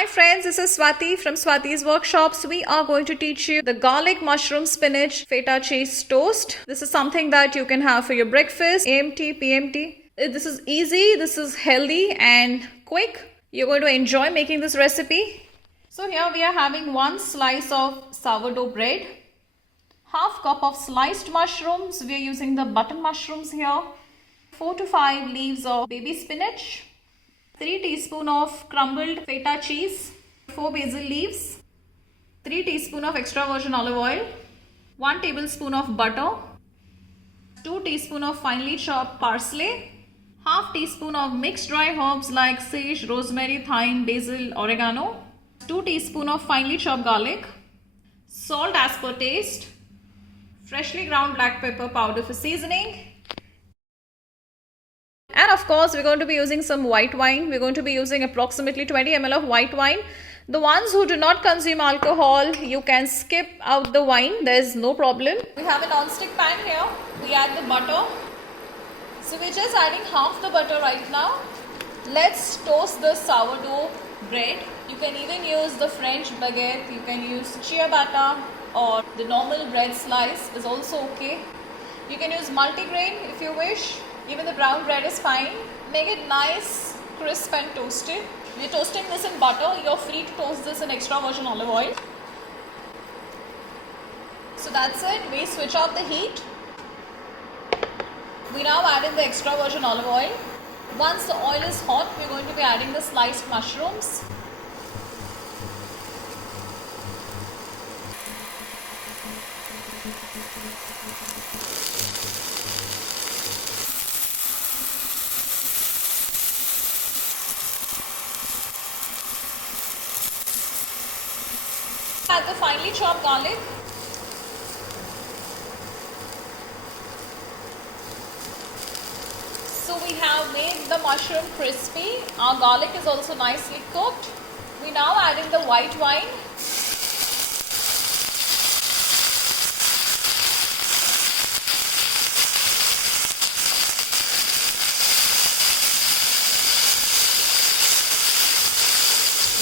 Hi friends, this is Swati from Swati's Workshops. We are going to teach you the garlic mushroom spinach feta cheese toast. This is something that you can have for your breakfast, AMT, PMT. This is easy, this is healthy and quick. You're going to enjoy making this recipe. So here we are having 1 slice of sourdough bread, half cup of sliced mushrooms. We are using the button mushrooms here, 4 to 5 leaves of baby spinach, 3 teaspoons of crumbled feta cheese, 4 basil leaves, 3 teaspoons of extra virgin olive oil, 1 tablespoon of butter, 2 teaspoons of finely chopped parsley, half teaspoon of mixed dry herbs like sage, rosemary, thyme, basil, oregano, 2 teaspoons of finely chopped garlic, salt as per taste, freshly ground black pepper powder for seasoning. And of course, we're going to be using some white wine. We're going to be using approximately 20 ml of white wine. The ones who do not consume alcohol, you can skip out the wine. There's no problem. We have a non-stick pan here. We add the butter. So we're just adding half the butter right now. Let's toast the sourdough bread. You can even use the French baguette. You can use ciabatta or the normal bread slice is also okay. You can use multigrain if you wish. Even the brown bread is fine. Make it nice, crisp and toasted. We're toasting this in butter. You're free to toast this in extra virgin olive oil. So that's it. We switch off the heat. We now add in the extra virgin olive oil. Once the oil is hot, we're going to be adding the sliced mushrooms. Add the finely chopped garlic. So we have made the mushroom crispy. Our garlic is also nicely cooked. We now add in the white wine.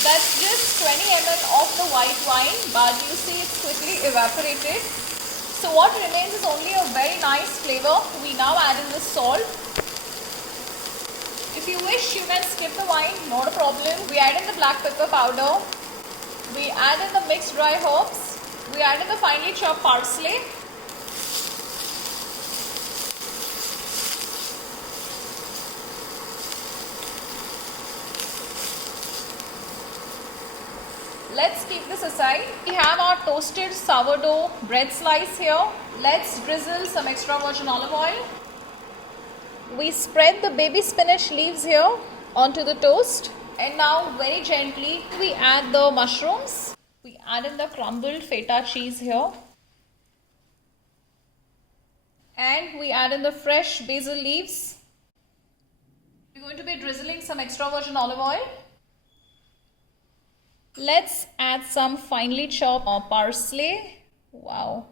That's just 20 ml of the white wine, but you see it's quickly evaporated. So what remains is only a very nice flavor. We now add in the salt. If you wish, you can skip the wine, not a problem. We add in the black pepper powder. We add in the mixed dry herbs. We add in the finely chopped parsley. Let's keep this aside. We have our toasted sourdough bread slice here. Let's drizzle some extra virgin olive oil. We spread the baby spinach leaves here onto the toast. And now very gently we add the mushrooms. We add in the crumbled feta cheese here. And we add in the fresh basil leaves. We're going to be drizzling some extra virgin olive oil. Let's add some finely chopped parsley. Wow.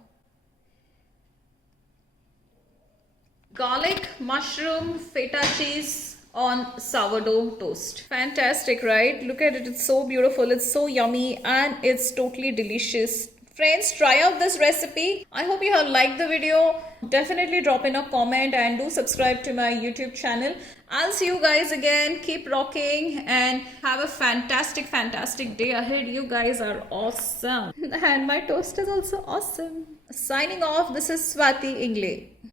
Garlic mushroom feta cheese on sourdough toast. Fantastic, right? Look at it. It's so beautiful. It's so yummy and it's totally delicious. Friends, try out this recipe. I hope you have liked the video. Definitely drop in a comment and do subscribe to my YouTube channel. I'll see you guys again. Keep rocking and have a fantastic day ahead. You guys are awesome. And my toast is also awesome. Signing off, this is Swati Ingle.